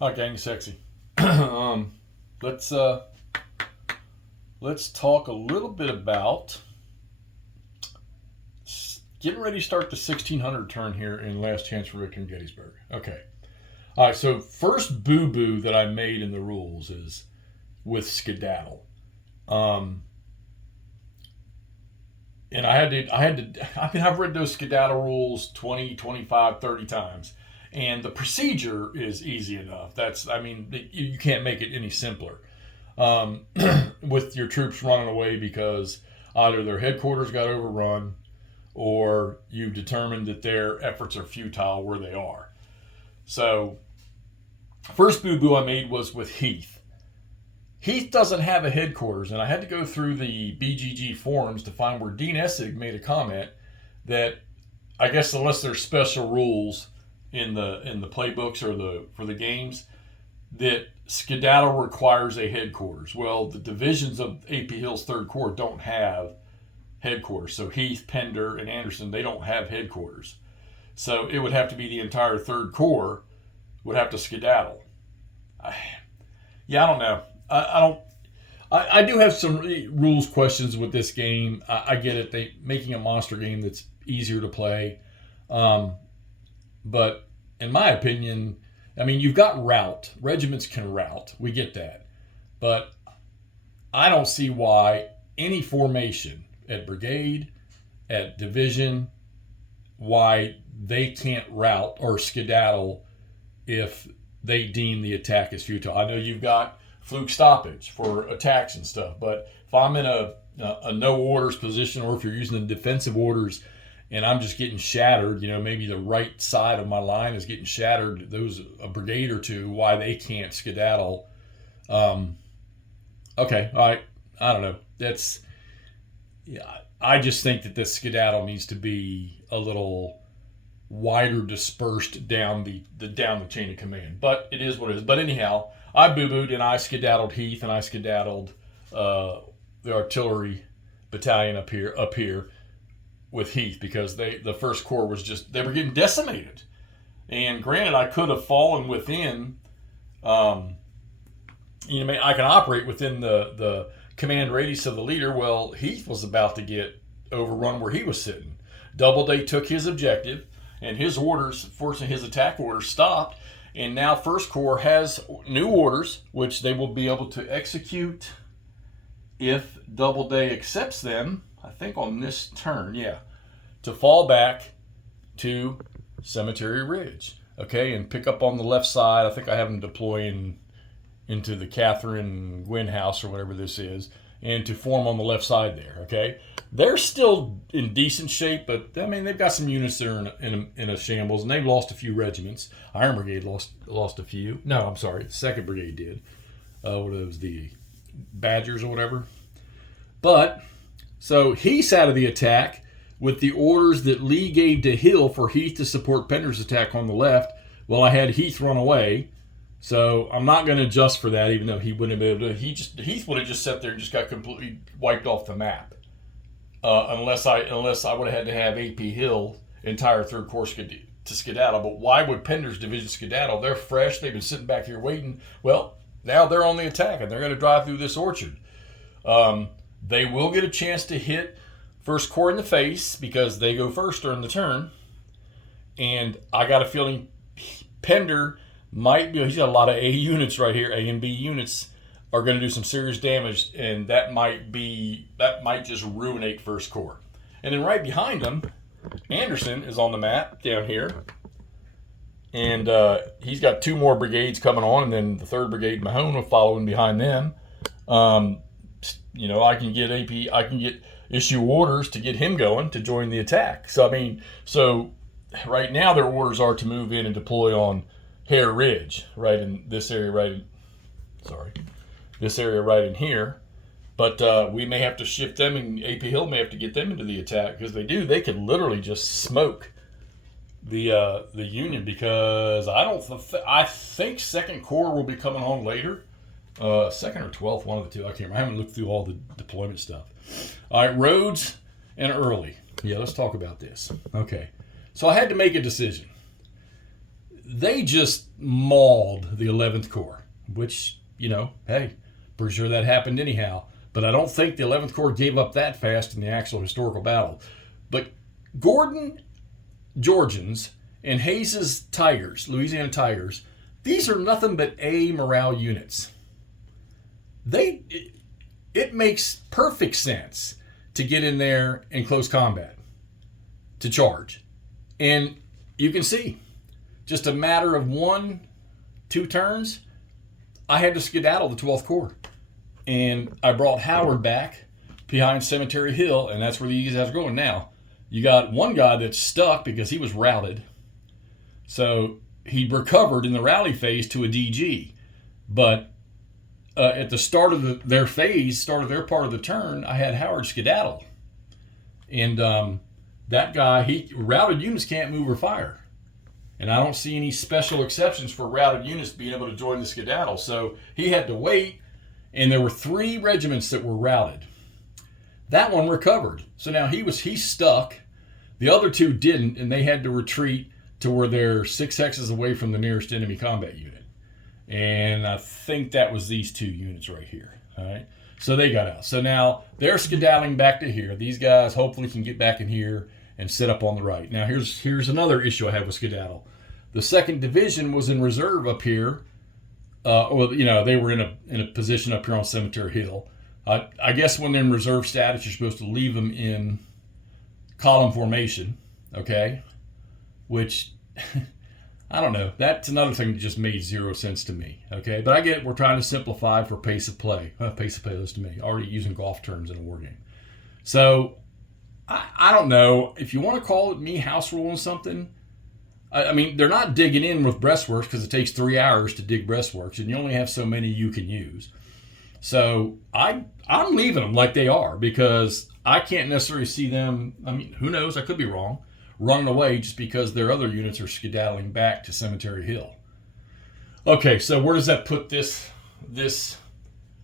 All right, gang, sexy. um, let's uh, let's talk a little bit about getting ready to start the 1600 turn here in Last Chance for Victory in Gettysburg. Okay. All right. So first boo boo that I made in the rules is with Skedaddle. Um, and I've read those Skedaddle rules 20, 25, 30 times. And the procedure is easy enough. You can't make it any simpler. With your troops running away because either their headquarters got overrun or you've determined that their efforts are futile where they are. So, first boo boo I made was with Heath. Heath doesn't have a headquarters, and I had to go through the BGG forums to find where Dean Essig made a comment that I guess unless there's special rules in the playbooks or for the games that Skedaddle requires a headquarters. Well, the divisions of AP Hill's Third Corps don't have headquarters. So Heath, Pender, and Anderson, they don't have headquarters. So it would have to be the entire Third Corps would have to skedaddle. I don't know. I don't. I do have some rules questions with this game. I get it. They making a monster game that's easier to play. But in my opinion, I mean, you've got route. Regiments can route. We get that. But I don't see why any formation at brigade, at division, why they can't route or skedaddle if they deem the attack as futile. I know you've got fluke stoppage for attacks and stuff, but if I'm in a no orders position or if you're using the defensive orders and I'm just getting shattered, maybe the right side of my line is getting shattered, a brigade or two, why they can't skedaddle. Okay, all right, I don't know. I just think that this skedaddle needs to be a little wider dispersed down the chain of command. But it is what it is. But anyhow, I boo-booed and I skedaddled Heath and I skedaddled the artillery battalion up here with Heath because the First Corps was they were getting decimated. And granted, I could have fallen within, I can operate within the command radius of the leader. Well, Heath was about to get overrun where he was sitting. Doubleday took his objective, and his orders, fortunately his attack orders stopped, and now First Corps has new orders, which they will be able to execute if Doubleday accepts them, I think on this turn, to fall back to Cemetery Ridge, okay, and pick up on the left side. I think I have them deploying into the Catherine Gwynn house or whatever this is, and to form on the left side there, okay? They're still in decent shape, but, I mean, they've got some units that are in a shambles, and they've lost a few regiments. Iron Brigade lost a few. No, I'm sorry, 2nd Brigade did. What are those, the Badgers or whatever? But, so he's out of the attack with the orders that Lee gave to Hill for Heath to support Pender's attack on the left. Well, I had Heath run away. So I'm not going to adjust for that, even though he wouldn't have been able to. Heath would have just sat there and just got completely wiped off the map, unless I would have had to have AP Hill entire Third Corps to skedaddle. But why would Pender's division skedaddle? They're fresh. They've been sitting back here waiting. Well, now they're on the attack and they're going to drive through this orchard. They will get a chance to hit First Corps in the face because they go first during the turn, and I got a feeling Pender might be, he's got a lot of A units right here, A and B units are going to do some serious damage, and that might just ruinate First Corps. And then right behind him, Anderson is on the map down here, and he's got 2 more brigades coming on, and then the 3rd Brigade Mahone following behind them. I can get issue orders to get him going to join the attack. So right now their orders are to move in and deploy on Hare Ridge, right in this area, this area right in here. But we may have to shift them, and AP Hill may have to get them into the attack because they could literally just smoke the Union because I think 2nd Corps will be coming on later, 2nd or 12th, one of the two. I can't remember. I haven't looked through all the deployment stuff. All right, Rhodes and Early. Yeah, let's talk about this. Okay, so I had to make a decision. they just mauled the 11th Corps, which, hey, pretty sure that happened anyhow. But I don't think the 11th Corps gave up that fast in the actual historical battle. But Gordon Georgians and Hayes's Tigers, Louisiana Tigers, these are nothing but A morale units. It makes perfect sense to get in there in close combat, to charge. And you can see, just a matter of 1-2 turns, I had to skedaddle the 12th Corps. And I brought Howard back behind Cemetery Hill, and that's where these guys are going now. You got one guy that's stuck because he was routed. So he recovered in the rally phase to a DG. But at the start of their part of the turn, I had Howard skedaddle. And that guy, routed units can't move or fire. And I don't see any special exceptions for routed units being able to join the skedaddle. So he had to wait, and there were 3 regiments that were routed. That one recovered. So now he's stuck. The other 2 didn't, and they had to retreat to where they're 6 hexes away from the nearest enemy combat unit. And I think that was these 2 units right here. All right. So they got out. So now they're skedaddling back to here. These guys hopefully can get back in here and set up on the right. Now here's another issue I have with skedaddle. The 2nd Division was in reserve up here. They were in a position up here on Cemetery Hill. I guess when they're in reserve status, you're supposed to leave them in column formation, okay? Which, I don't know. That's another thing that just made 0 sense to me, okay? But I get we're trying to simplify for pace of play. Pace of play is to me. Already using golf terms in a war game. So, I don't know. If you want to call it me house ruling something, I mean, they're not digging in with breastworks because it takes 3 hours to dig breastworks, and you only have so many you can use. So I'm leaving them like they are because I can't necessarily see them. I mean, who knows? I could be wrong. Running away just because their other units are skedaddling back to Cemetery Hill. Okay, so where does that put this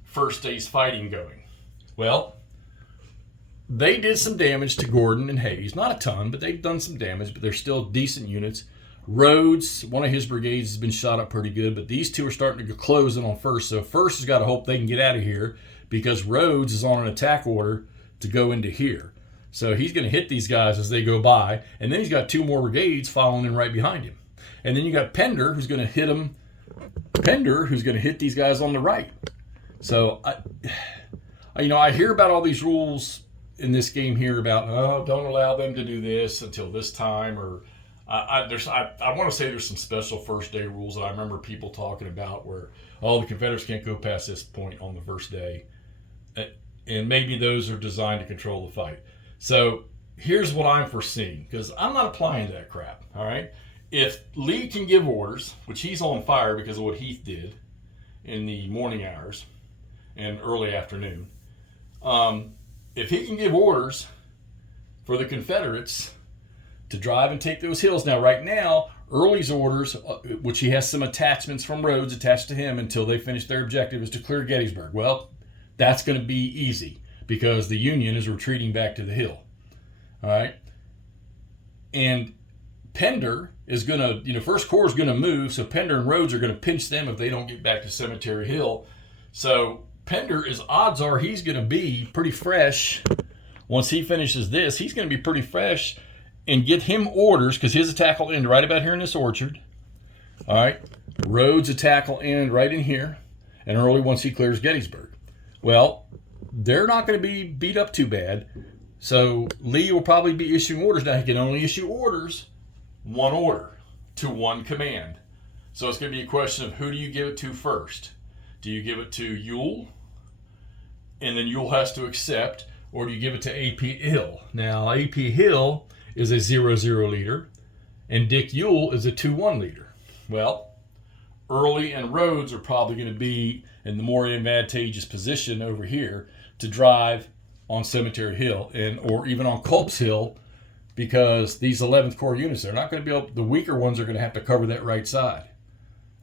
first day's fighting going? Well, they did some damage to Gordon and Hayes. Not a ton, but they've done some damage, but they're still decent units. Rhodes, one of his brigades, has been shot up pretty good, but these 2 are starting to close in on First. So First has got to hope they can get out of here because Rhodes is on an attack order to go into here. So he's going to hit these guys as they go by, and then he's got 2 more brigades following in right behind him. And then you got Pender, who's going to hit him. Pender, who's going to hit these guys on the right. So, I hear about all these rules in this game here about, don't allow them to do this until this time, or I want to say there's some special first day rules that I remember people talking about where, the Confederates can't go past this point on the first day. And maybe those are designed to control the fight. So here's what I'm foreseeing, because I'm not applying that crap, all right? If Lee can give orders, which he's on fire because of what Heath did in the morning hours and early afternoon, if he can give orders for the Confederates to drive and take those hills. Now, right now, Early's orders, which he has some attachments from Rhodes attached to him until they finish their objective, is to clear Gettysburg. Well, that's going to be easy because the Union is retreating back to the hill. All right? And Pender is going to, First Corps is going to move, so Pender and Rhodes are going to pinch them if they don't get back to Cemetery Hill. So Pender, odds are he's going to be pretty fresh. Once he finishes this, he's going to be pretty fresh and get him orders, because his attack will end right about here in this orchard. All right? Rhodes' attack will end right in here, and Early once he clears Gettysburg. Well, they're not going to be beat up too bad, so Lee will probably be issuing orders. Now, he can only issue orders, one order to one command. So it's going to be a question of who do you give it to first? Do you give it to Ewell, and then Ewell has to accept, or do you give it to A.P. Hill? Now, A.P. Hill is a 0-0 leader, and Dick Ewell is a 2-1 leader. Well, Early and Rhodes are probably going to be in the more advantageous position over here to drive on Cemetery Hill or even on Culp's Hill, because these 11th Corps units, they're not going to be able, the weaker ones are going to have to cover that right side.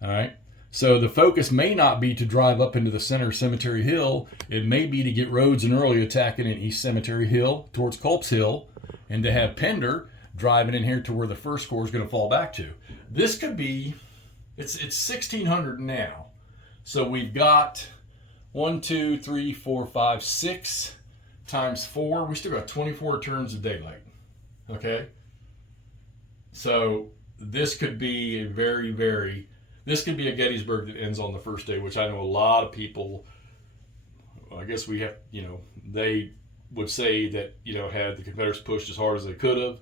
All right? So the focus may not be to drive up into the center of Cemetery Hill. It may be to get Rhodes and Early attacking in East Cemetery Hill towards Culp's Hill, and to have Pender driving in here to where the first corps is going to fall back to. This could be, it's 1600 now. So we've got 1, 2, 3, 4, 5, 6 times 4. We still got 24 turns of daylight. Okay? So this could be a this could be a Gettysburg that ends on the first day, which I know a lot of people, I guess we have, they would say that, had the Confederates pushed as hard as they could have,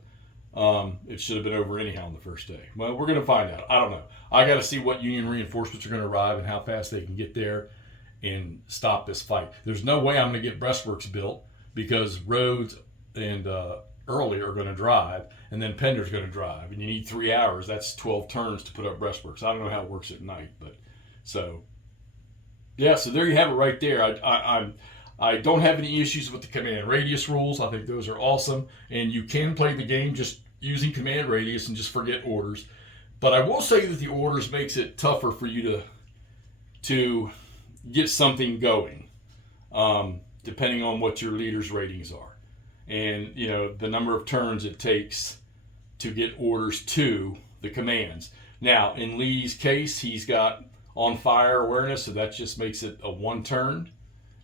it should have been over anyhow on the first day. Well, we're going to find out. I don't know. I got to see what Union reinforcements are going to arrive and how fast they can get there and stop this fight. There's no way I'm going to get breastworks built because Rhodes and Early are going to drive, and then Pender's going to drive, and you need 3 hours. That's 12 turns to put up breastworks. I don't know how it works at night, but so yeah. So there you have it right there. I don't have any issues with the command radius rules. I think those are awesome, and you can play the game just using command radius and just forget orders. But I will say that the orders makes it tougher for you to get something going, depending on what your leader's ratings are. And, the number of turns it takes to get orders to the commands. Now, in Lee's case, he's got on fire awareness, so that just makes it a 1 turn.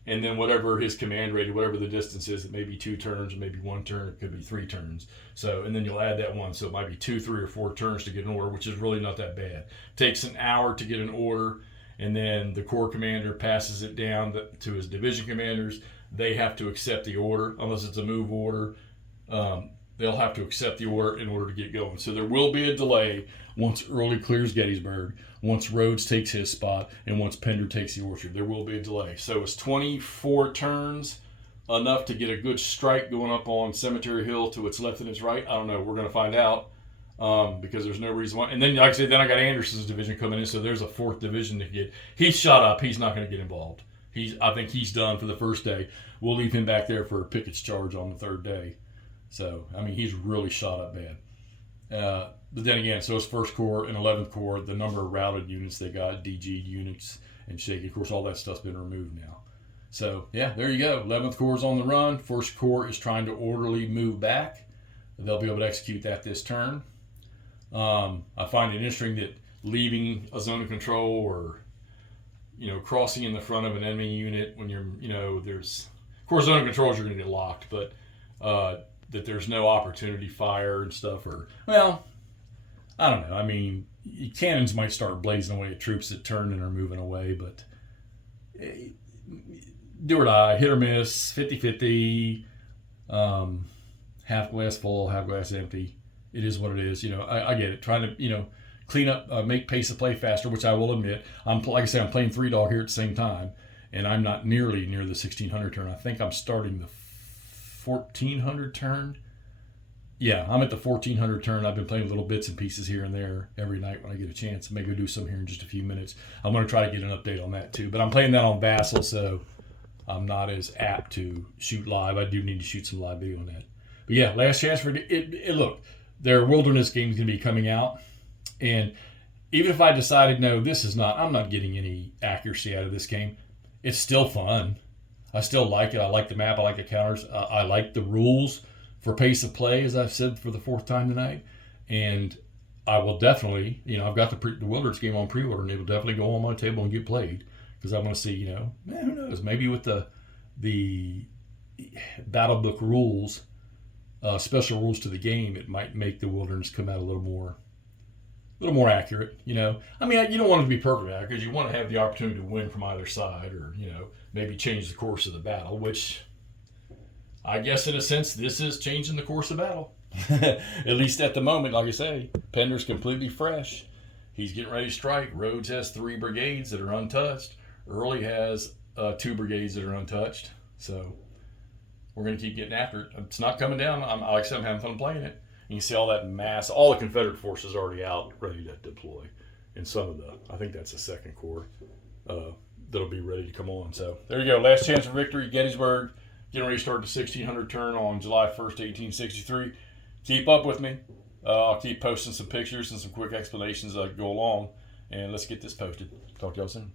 And then whatever his command rating, whatever the distance is, it may be 2 turns, or maybe 1 turn, it could be 3 turns. So, and then you'll add that 1, so it might be 2, 3, or 4 turns to get an order, which is really not that bad. It takes an hour to get an order, and then the corps commander passes it down to his division commanders. They have to accept the order, unless it's a move order. They'll have to accept the order in order to get going. So there will be a delay once Early clears Gettysburg, once Rhodes takes his spot, and once Pender takes the orchard. There will be a delay. So it's 24 turns, enough to get a good strike going up on Cemetery Hill to its left and its right. I don't know. We're going to find out because there's no reason why. And then, like I said, then I got Anderson's division coming in, so there's a 4th division to get. He's shot up. He's not going to get involved. I think he's done for the first day. We'll leave him back there for Pickett's charge on the 3rd day. So, he's really shot up bad. But then again, so it's 1st Corps and 11th Corps, the number of routed units they got, DG'd units and shaky. Of course, all that stuff's been removed now. So, yeah, there you go. 11th Corps is on the run. 1st Corps is trying to orderly move back. They'll be able to execute that this turn. I find it interesting that leaving a zone of control or crossing in the front of an enemy unit when you're, there's, of course, zone of controls you're going to get locked, but that there's no opportunity fire and stuff, or, well, I don't know. Cannons might start blazing away at troops that turn and are moving away, but do or die, hit or miss, 50-50, half glass full, half glass empty. It is what it is. I get it. Trying to, clean up, make pace of play faster, which I will admit. Like I say, I'm playing 3-dog here at the same time, and I'm not nearly near the 1600 turn. I think I'm starting the 1400 turn. Yeah, I'm at the 1400 turn. I've been playing little bits and pieces here and there every night when I get a chance. Maybe I'll do some here in just a few minutes. I'm going to try to get an update on that too. But I'm playing that on Vassal, so I'm not as apt to shoot live. I do need to shoot some live video on that. But yeah, last chance for it. Look, their wilderness game is going to be coming out. And even if I decided, no, I'm not getting any accuracy out of this game, it's still fun. I still like it. I like the map. I like the counters. I like the rules for pace of play, as I've said for the 4th time tonight. And I will definitely, I've got the wilderness game on pre-order, and it will definitely go on my table and get played because I want to see, who knows, maybe with the battle book rules, special rules to the game, it might make the wilderness come out a little more accurate, you don't want it to be perfect accurate because you want to have the opportunity to win from either side or, maybe change the course of the battle, which I guess in a sense this is changing the course of battle. At least at the moment, like I say, Pender's completely fresh. He's getting ready to strike. Rhodes has 3 brigades that are untouched. Early has 2 brigades that are untouched. So we're going to keep getting after it. It's not coming down. Like I said, I'm having fun playing it. You can see all that mass, all the Confederate forces already out, ready to deploy. And some of I think that's the 2nd Corps, that'll be ready to come on. So there you go. Last chance for victory, Gettysburg. Getting ready to start the 1600 turn on July 1st, 1863. Keep up with me. I'll keep posting some pictures and some quick explanations as I go along. And let's get this posted. Talk to y'all soon.